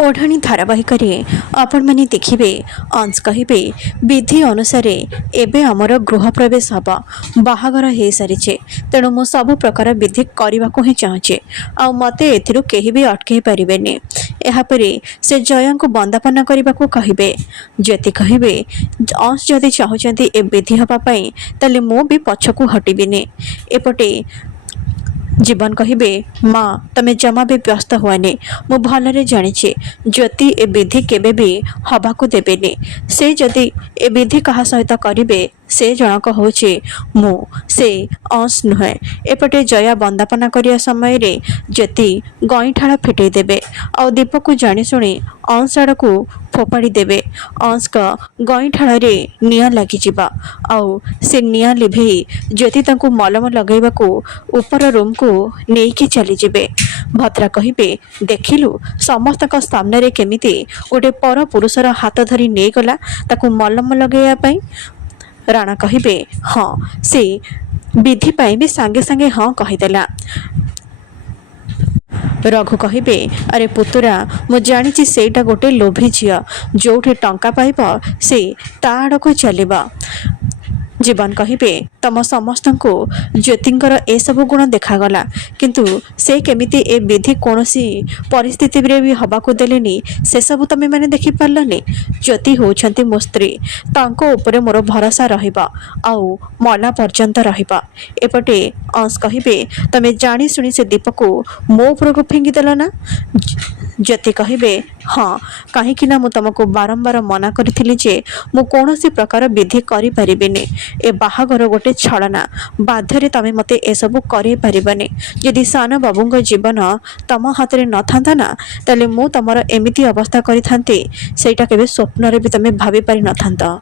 ओढ़णी धारावाहिक आपण मैंने देखिए अंश कहे विधि अनुसार एबे आमर गृह प्रवेश हम बाहागर हो सारी तेणु मु सब प्रकार विधि करने को ही चाहूँचे आ मत ए भी अटकई पारे यापर से जया को बंदापना करने को कहे जति कहे अंश जदि चाहते ए विधि हाँपाई तेल मु भी पछकू हटबिनी एपटे जीवन कहे माँ तमें जमा भी व्यस्त हुआनी मु भलरे जानी ज्योति ए विधि केबे भी हवाक देवेनि से जदि ए विधि कहा सहित करेंगे से जनक हूँ मु से अंश नुहे एपटे जया बंदापना करिया समय रे ज्योति गईठाड़ फिटई देवे आ दीप को जाशुणी अंश आड़ को फोपाड़ी देवे अंश का गईठाड़ निआं लगी आउ से निआं लिभे ज्योति तांको मलम लगेबा को ऊपर रूम को नेकी चली जिबे भद्रा कहिबे देखिलु समस्त सामने रे केमिति गोटे पर पुरुषर हाथ धरी नहीं गला ताकू मलम लगेया पई राणा कहिबे हाँ से विधि पाई भी सांगे सांगे हाँ कहीदेला रघु कहिबे अरे पुतुरा मु जानी सेटा गोटे लोभी झिया जोठे टंका पाइब से ता आड़क चलिबा जीवन कहिबे तम समस्त को ज्योतिंकर ए सब गुण देखागला किंतु से केमिति ए विधि कौनसी परिस्थिति रे भी हवाको देलेनी से सब तमे माने देखि पारलनी ज्योति होछंती मो स्त्री तांको ऊपर मोर भरोसा रहिबा आउ मला पर्यंत रहिबा एपटे अंश कहिबे तमे जानी सुनी से दीप को मो ऊपर को फेंगी देला ना ज्योति कहिबे हाँ कहीं ना मु तुमको बारंबार मना करी जे मु कौनसी प्रकार विधि करि परिबिनी ए बाहागर गोटे छलना बाध्य तमें मते ए सब करि परिबनी यदि सान बाबूंग जीवन तम हाथ में न था ना ताले मु तमर एमिति अवस्था करि थांती सेटा केबे स्वप्न रे भी तमे भाबी पारि न थांता।